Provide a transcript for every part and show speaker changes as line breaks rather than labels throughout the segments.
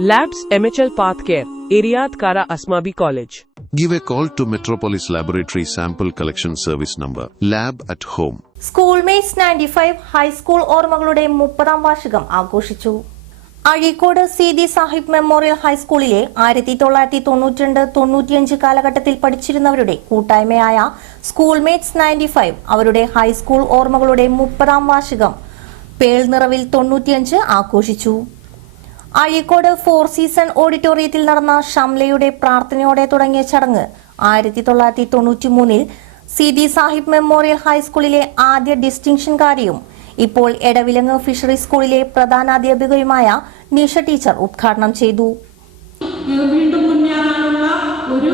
Labs MHL Path Care, Iriad Kara Asmabi College.
Give a call to Metropolis Laboratory Sample Collection Service number, lab at home.
School mates ninety five high school ഓർമ്മകളുടെ മുപ്പതാം വാർഷികം ആഘോഷിച്ചു Azhikode Seethi Sahib memorial ഹൈസ്കൂളിലെ ആയിരത്തി തൊള്ളായിരത്തി തൊണ്ണൂറ്റിരണ്ട് തൊണ്ണൂറ്റിയഞ്ച് കാലഘട്ടത്തിൽ പഠിച്ചിരുന്നവരുടെ കൂട്ടായ്മയായ സ്കൂൾ മേറ്റ്സ് നയന്റി ഫൈവ് അവരുടെ ഹൈസ്കൂൾ ഓർമ്മകളുടെ മുപ്പതാം വാർഷികം പേൾ നിറവിൽ തൊണ്ണൂറ്റിയഞ്ച് ആഘോഷിച്ചു അഴീക്കോട് ഫോർ സീസൺ ഓഡിറ്റോറിയത്തിൽ നടന്ന ഷംലയുടെ പ്രാർത്ഥനയോടെ തുടങ്ങിയ ചടങ്ങ് ആയിരത്തി തൊള്ളായിരത്തി തൊണ്ണൂറ്റി മൂന്നിൽ സിദി സാഹിബ് മെമ്മോറിയൽ ഹൈസ്കൂളിലെ ആദ്യ ഡിസ്റ്റിങ്ഷൻകാരിയും ഇപ്പോൾ എടവിലങ്ങ് ഫിഷറി സ്കൂളിലെ പ്രധാനാധ്യാപികയുമായ നിഷ ടീച്ചർ ഉദ്ഘാടനം ചെയ്തു.
വീണ്ടും മുന്നേറാനുള്ള ഒരു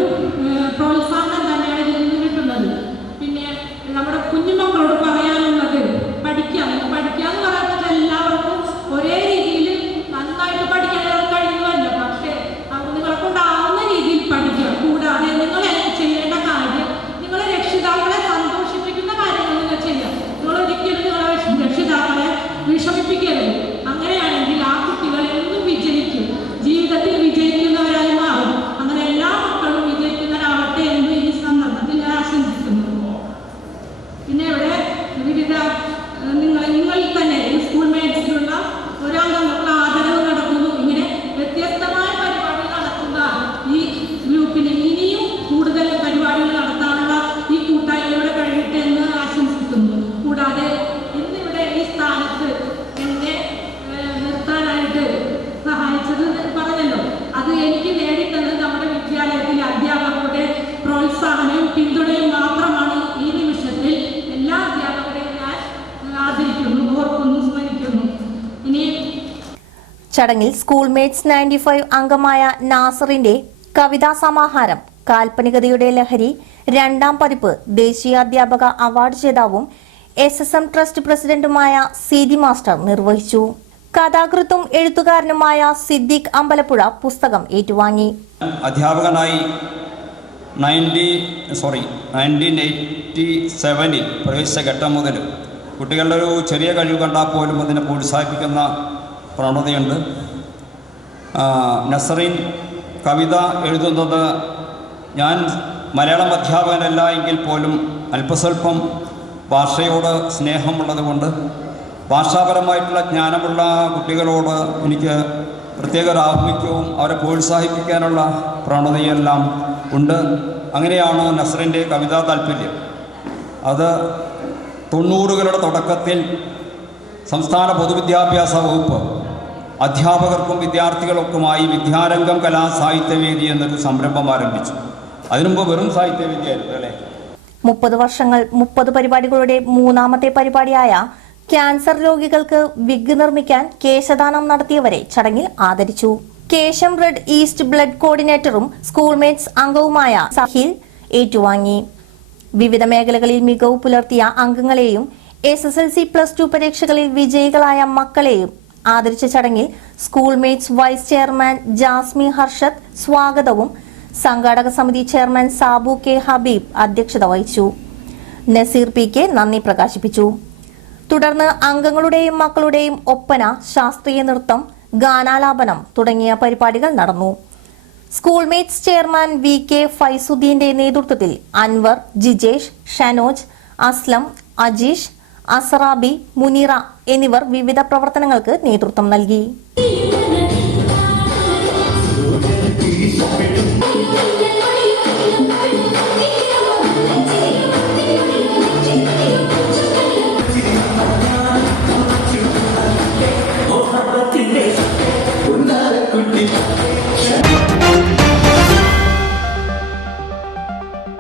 ചടങ്ങിൽ സ്കൂൾ മേറ്റ്സ് നയന്റി ഫൈവ് അംഗമായ നാസറിന്റെ കവിതാ സമാഹാരം കാൽപ്പനികതയുടെ ലഹരി രണ്ടാം പതിപ്പ് ദേശീയാധ്യാപക അവാർഡ് ജേതാവും എസ് എസ് എം ട്രസ്റ്റ് പ്രസിഡന്റുമായ സീതി മാസ്റ്റർ നിർവഹിച്ചു. കഥാകൃത്തും എഴുത്തുകാരനുമായ സിദ്ദിഖ് അമ്പലപ്പുഴ പുസ്തകം ഏറ്റുവാങ്ങി.
അധ്യാപകനായി നയന്റി സോറി നയന്റീൻ എയ്റ്റി സെവനിൽ പ്രവേശിച്ച ഘട്ടം മുതൽ കുട്ടികളുടെ ഒരു ചെറിയ കഴിവ് കണ്ടാൽ പോലും അതിനെ പ്രോത്സാഹിപ്പിക്കുന്ന പ്രവണതയുണ്ട് നസറിൻ കവിത എഴുതുന്നത് ഞാൻ മലയാളം അധ്യാപകനല്ല എങ്കിൽ പോലും അല്പസ്വല്പം ഭാഷയോട് സ്നേഹമുള്ളതുകൊണ്ട് ഭാഷാപരമായിട്ടുള്ള ജ്ഞാനമുള്ള കുട്ടികളോട് എനിക്ക് പ്രത്യേക ഒരു ആഭിമുഖ്യവും അവരെ പ്രോത്സാഹിപ്പിക്കാനുള്ള പ്രവണതയെല്ലാം ഉണ്ട്. അങ്ങനെയാണ് നസറിന്റെ കവിതാ താല്പര്യം. അത് തൊണ്ണൂറുകളുടെ തുടക്കത്തിൽ സംസ്ഥാന പൊതുവിദ്യാഭ്യാസ വകുപ്പ് അധ്യാപകർക്കും വിദ്യാർത്ഥികൾക്കുമായി വിദ്യാരംഗം കലാ സാഹിത്യവേദി എന്നൊരു സംരംഭം ആരംഭിച്ചു. അതിനുമുമ്പ് വെറും സാഹിത്യവേദിയായിരുന്നു അല്ലേ?
മുപ്പത് വർഷങ്ങൾ മുപ്പത് പരിപാടികളുടെ മൂന്നാമത്തെ പരിപാടിയായ ക്യാൻസർ രോഗികൾക്ക് വിഗ് നിർമ്മിക്കാൻ കേശദാനം നടത്തിയവരെ ചടങ്ങിൽ ആദരിച്ചു. കേശം റെഡ് ഈസ്റ്റ് ബ്ലഡ് കോർഡിനേറ്ററും സ്കൂൾമേറ്റ്സ് അംഗവുമായ സഹിൽ ഏറ്റുവാങ്ങി. വിവിധ മേഖലകളിൽ മികവ് പുലർത്തിയ അംഗങ്ങളെയും S S L C plus two പരീക്ഷകളിൽ വിജയികളായ മക്കളെയും ആദരിച്ച ചടങ്ങിൽ schoolmates vice chairman Jasmi Harshath സ്വാഗതവും സംഘാടക സമിതി ചെയർമാൻ സാബു കെ ഹബീബ് അധ്യക്ഷത വഹിച്ചു. നസീർ പി കെ നന്ദി പ്രകാശിപ്പിച്ചു. തുടർന്ന് അംഗങ്ങളുടെയും മക്കളുടെയും ഒപ്പന ശാസ്ത്രീയ നൃത്തം ഗാനാലാപനം തുടങ്ങിയ പരിപാടികൾ നടന്നു. സ്കൂൾമേറ്റ്സ് ചെയർമാൻ വി കെ ഫൈസുദ്ദീന്റെ നേതൃത്വത്തിൽ അൻവർ ജിജേഷ് ഷനോജ് അസ്ലം അജീഷ് അസറാബി മുനീറ എന്നിവർ വിവിധ പ്രവർത്തനങ്ങൾക്ക് നേതൃത്വം നൽകി.